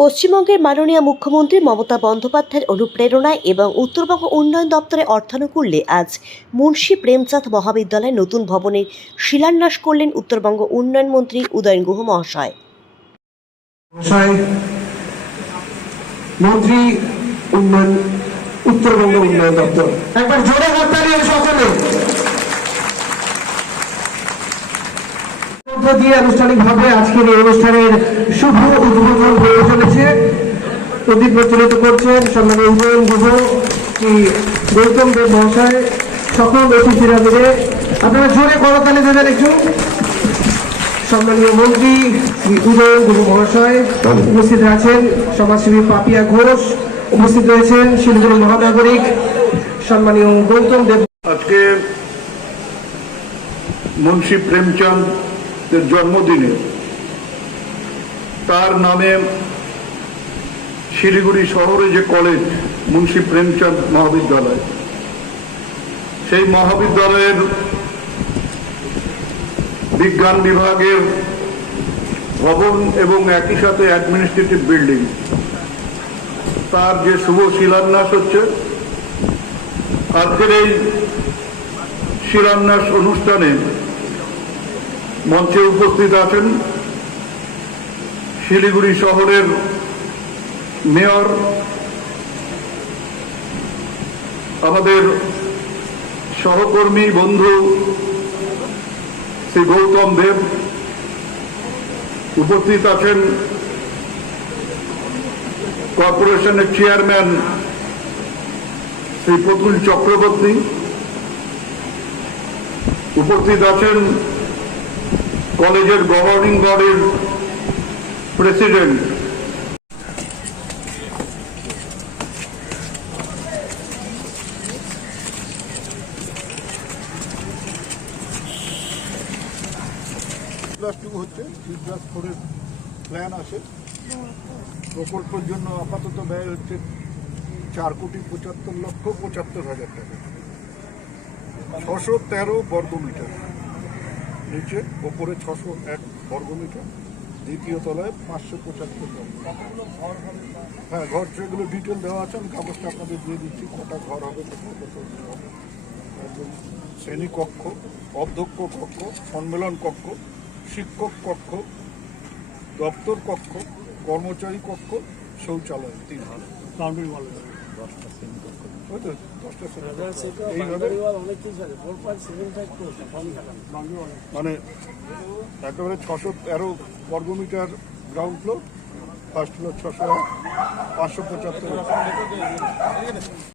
পশ্চিমবঙ্গের মাননীয় মুখ্যমন্ত্রী মমতা বন্দ্যোপাধ্যায়ের অনুপ্রেরণায় এবং উত্তরবঙ্গ উন্নয়ন দপ্তরের অর্থানুকূল্যে আজ মুন্সী প্রেমচাঁদ মহাবিদ্যালয় নতুন ভবনের শিলান্যাস করলেন উত্তরবঙ্গ উন্নয়ন মন্ত্রী উদয়ন গুহ মহাশয়। মন্ত্রী, উন্নয়ন, উত্তরবঙ্গ উন্নয়ন দপ্তর। একবার জোরে সকলে দিয়ে আনুষ্ঠানিকভাবে আজকের এই অনুষ্ঠানের শুভ উদ্বোধন হয়ে চলেছে। প্রদীপ প্রচলিত করছেন সম্মানীয় উন্নয়ন গুহ গৌতম দেব মহাশয়, সকল অতিথিরা মিলে আপনারা জোরে করতালি দেবেন একটু। সম্মানীয় মন্ত্রী শ্রী উদয়ন গুরু মহাশয় উপস্থিত আছেন, সমাজসেবী পাপিয়া ঘোষ উপস্থিত রয়েছেন, শিলিগুড়ি মহানাগরিক, সম্মানীয় গৌতম দেব। আজকে মুন্সী প্রেমচাঁদের জন্মদিনে তার নামে শিলিগুড়ি শহরে যে কলেজ মুন্সী প্রেমচাঁদ মহাবিদ্যালয়, সেই মহাবিদ্যালয়ের বিজ্ঞান বিভাগের ভবন এবং একই সাথে অ্যাডমিনিস্ট্রেটিভ বিল্ডিং তার যে শুভ শিলান্যাস হচ্ছে, আজকের এই শিলান্যাস অনুষ্ঠানে মঞ্চে উপস্থিত আছেন শিলিগুড়ি শহরের মেয়র, আমাদের সহকর্মী বন্ধু শ্রী গৌতম দেব, উপস্থিত আছেন কর্পোরেশনের চেয়ারম্যান শ্রী প্রতুল চক্রবর্তী, উপস্থিত আছেন কলেজের গভর্নিং বডির প্রেসিডেন্ট প্লাস টু হচ্ছে ফোরের প্ল্যান আছে। প্রকল্পের জন্য আপাতত ব্যয় হচ্ছে চার কোটি পঁচাত্তর লক্ষ পঁচাত্তর হাজার টাকা। ছশো তেরো বর্গমিটার। নিচে ওপরে ছশো এক বর্গমিটার দ্বিতীয় তলায় পাঁচশো পঁচাত্তর বর্গ হ্যাঁ ঘর সেগুলো ডিটেল দেওয়া আছে আমি কাগজটা আপনাদের দিয়ে দিচ্ছি কটা ঘর হবে শ্রেণীকক্ষ অধ্যক্ষ কক্ষ সম্মেলন কক্ষ শিক্ষক কক্ষ দপ্তর কক্ষ কর্মচারী কক্ষ শৌচালয় তিন ওই এইভাবে? মানে একেবারে ছশো তেরো বর্গমিটার গ্রাউন্ড ফ্লোর ফার্স্ট ফ্লোর ছশো পাঁচশো পঁচাত্তর।